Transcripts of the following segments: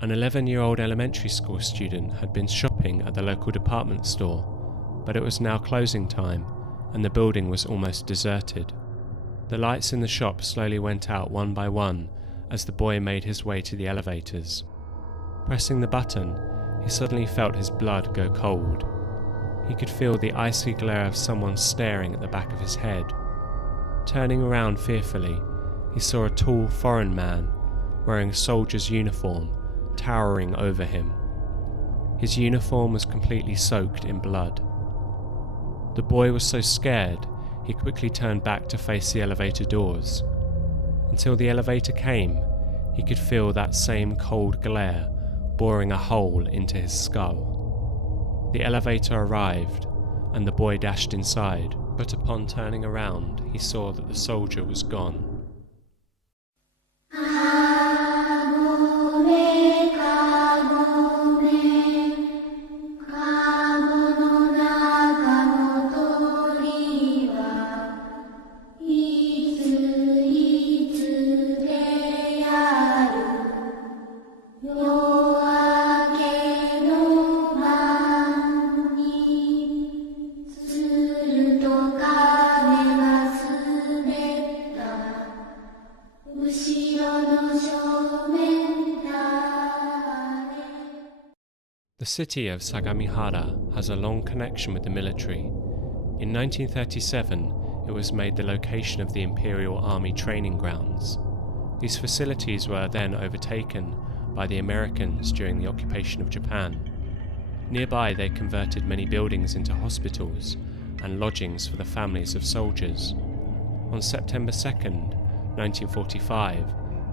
An 11-year-old elementary school student had been shopping at the local department store, but it was now closing time and the building was almost deserted. The lights in the shop slowly went out one by one as the boy made his way to the elevators. Pressing the button, he suddenly felt his blood go cold. He could feel the icy glare of someone staring at the back of his head. Turning around fearfully, he saw a tall foreign man wearing a soldier's uniform towering over him. His uniform was completely soaked in blood. The boy was so scared, he quickly turned back to face the elevator doors. Until the elevator came, he could feel that same cold glare boring a hole into his skull. The elevator arrived, and the boy dashed inside, but upon turning around, he saw that the soldier was gone. The city of Sagamihara has a long connection with the military. In 1937, it was made the location of the Imperial Army training grounds. These facilities were then overtaken by the Americans during the occupation of Japan. Nearby, they converted many buildings into hospitals and lodgings for the families of soldiers. On September 2nd, 1945,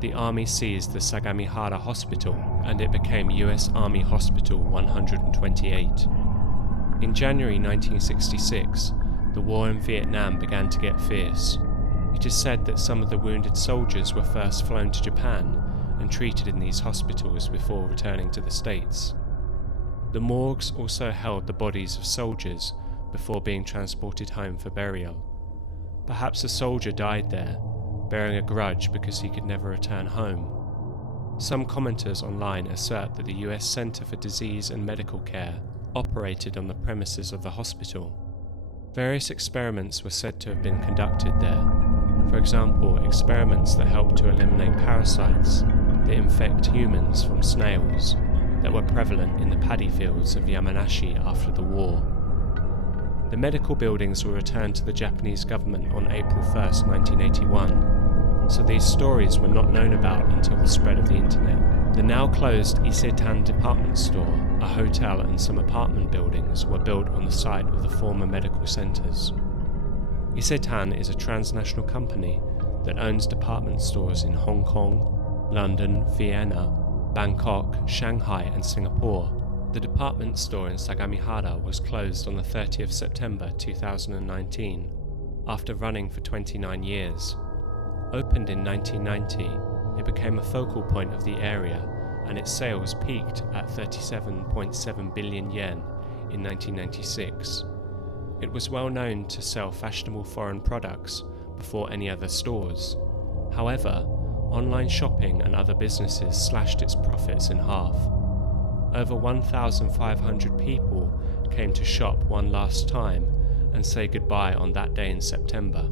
the Army seized the Sagamihara Hospital and it became US Army Hospital 128. In January 1966, the war in Vietnam began to get fierce. It is said that some of the wounded soldiers were first flown to Japan and treated in these hospitals before returning to the States. The morgues also held the bodies of soldiers before being transported home for burial. Perhaps a soldier died there, bearing a grudge because he could never return home. Some commenters online assert that the US Center for Disease and Medical Care operated on the premises of the hospital. Various experiments were said to have been conducted there. For example, experiments that help to eliminate parasites that infect humans from snails that were prevalent in the paddy fields of Yamanashi after the war. The medical buildings were returned to the Japanese government on April 1st, 1981, so these stories were not known about until the spread of the internet. The now closed ESN department store, a hotel and some apartment buildings were built on the site of the former medical centres. ESN is a transnational company that owns department stores in Hong Kong, London, Vienna, Bangkok, Shanghai and Singapore. The department store in Sagamihara was closed on the 30th September 2019, after running for 29 years. Opened in 1990, it became a focal point of the area and its sales peaked at 37.7 billion yen in 1996. It was well known to sell fashionable foreign products before any other stores. However, online shopping and other businesses slashed its profits in half. Over 1,500 people came to shop one last time and say goodbye on that day in September.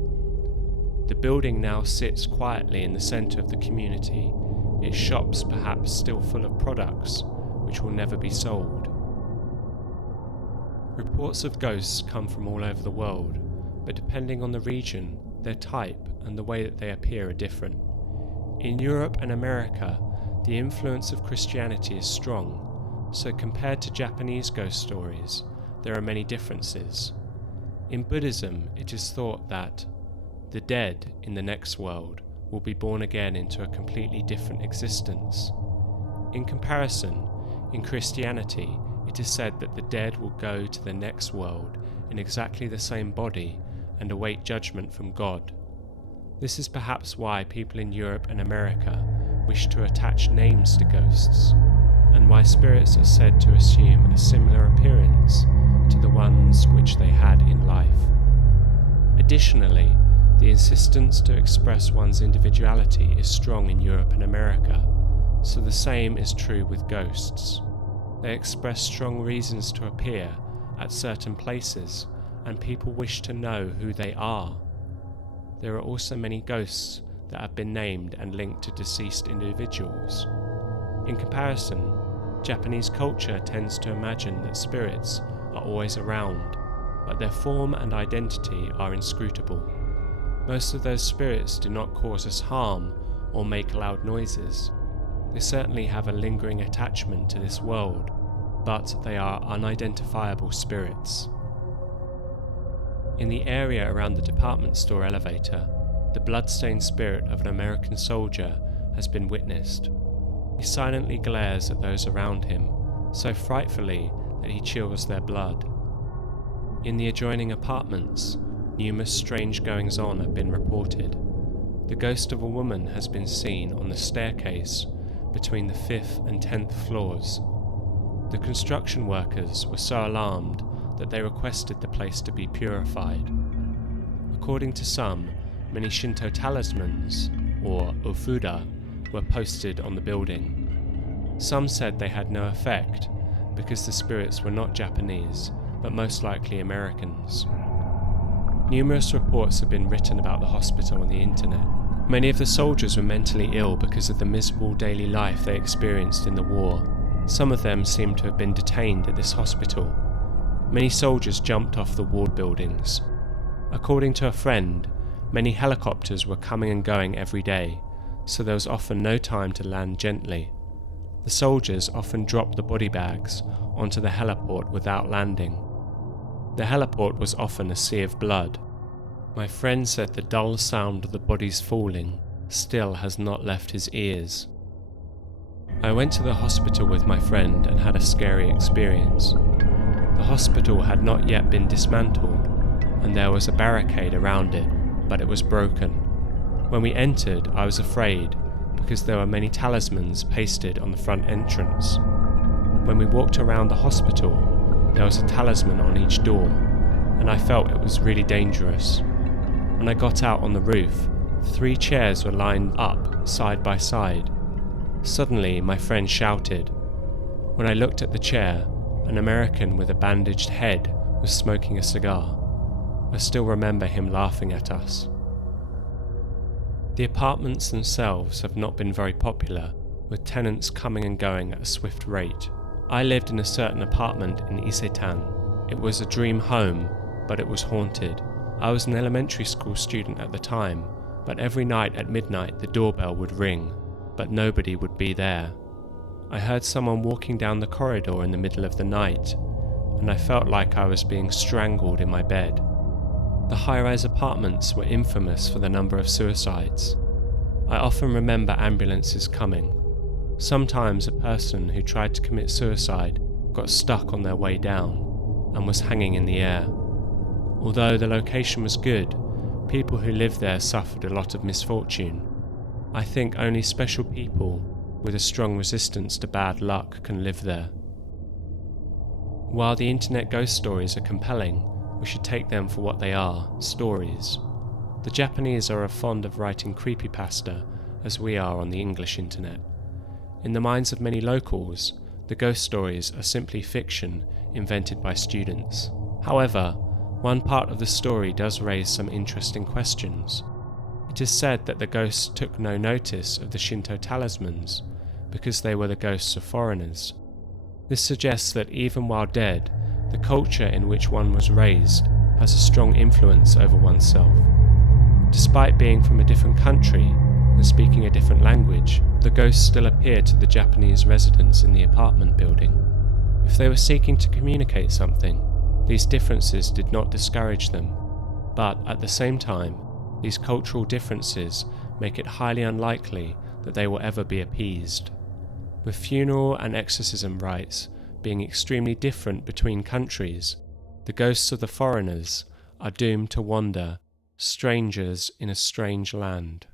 The building now sits quietly in the centre of the community, its shops perhaps still full of products which will never be sold. Reports of ghosts come from all over the world, but depending on the region, their type and the way that they appear are different. In Europe and America, the influence of Christianity is strong, so compared to Japanese ghost stories, there are many differences. In Buddhism, it is thought that the dead in the next world will be born again into a completely different existence. In comparison, in Christianity, it is said that the dead will go to the next world in exactly the same body and await judgment from God. This is perhaps why people in Europe and America wish to attach names to ghosts, and why spirits are said to assume a similar appearance to the ones which they had in life. Additionally, the insistence to express one's individuality is strong in Europe and America, So the same is true with ghosts. They express strong reasons to appear at certain places, and people wish to know who they are. There are also many ghosts that have been named and linked to deceased individuals. In comparison, Japanese culture tends to imagine that spirits are always around, but their form and identity are inscrutable. Most of those spirits do not cause us harm or make loud noises. They certainly have a lingering attachment to this world, but they are unidentifiable spirits. In the area around the department store elevator, the blood-stained spirit of an American soldier has been witnessed. He silently glares at those around him, so frightfully that he chills their blood. In the adjoining apartments, numerous strange goings-on have been reported. The ghost of a woman has been seen on the staircase between the 5th and 10th floors. The construction workers were so alarmed that they requested the place to be purified. According to some, many Shinto talismans, or ofuda, were posted on the building. Some said they had no effect because the spirits were not Japanese, but most likely Americans. Numerous reports have been written about the hospital on the internet. Many of the soldiers were mentally ill because of the miserable daily life they experienced in the war. Some of them seem to have been detained at this hospital. Many soldiers jumped off the ward buildings. According to a friend, many helicopters were coming and going every day, so there was often no time to land gently. The soldiers often dropped the body bags onto the heliport without landing. The heliport was often a sea of blood. My friend said the dull sound of the bodies falling still has not left his ears. I went to the hospital with my friend and had a scary experience. The hospital had not yet been dismantled, and there was a barricade around it, but it was broken. When we entered, I was afraid, because there were many talismans pasted on the front entrance. When we walked around the hospital, there was a talisman on each door, and I felt it was really dangerous. When I got out on the roof, 3 chairs were lined up side by side. Suddenly, my friend shouted. When I looked at the chair, an American with a bandaged head was smoking a cigar. I still remember him laughing at us. The apartments themselves have not been very popular, with tenants coming and going at a swift rate. I lived in a certain apartment in Isetan. It was a dream home, but it was haunted. I was an elementary school student at the time, but every night at midnight the doorbell would ring, but nobody would be there. I heard someone walking down the corridor in the middle of the night, and I felt like I was being strangled in my bed. The high-rise apartments were infamous for the number of suicides. I often remember ambulances coming. Sometimes a person who tried to commit suicide got stuck on their way down and was hanging in the air. Although the location was good, people who lived there suffered a lot of misfortune. I think only special people with a strong resistance to bad luck can live there. While the internet ghost stories are compelling, we should take them for what they are, stories. The Japanese are fond of writing creepypasta, as we are on the English internet. In the minds of many locals, the ghost stories are simply fiction invented by students. However, one part of the story does raise some interesting questions. It is said that the ghosts took no notice of the Shinto talismans because they were the ghosts of foreigners. This suggests that even while dead, the culture in which one was raised has a strong influence over oneself. Despite being from a different country and speaking a different language, the ghosts still appear to the Japanese residents in the apartment building. If they were seeking to communicate something, these differences did not discourage them, but at the same time, these cultural differences make it highly unlikely that they will ever be appeased. With funeral and exorcism rites being extremely different between countries, the ghosts of the foreigners are doomed to wander, strangers in a strange land.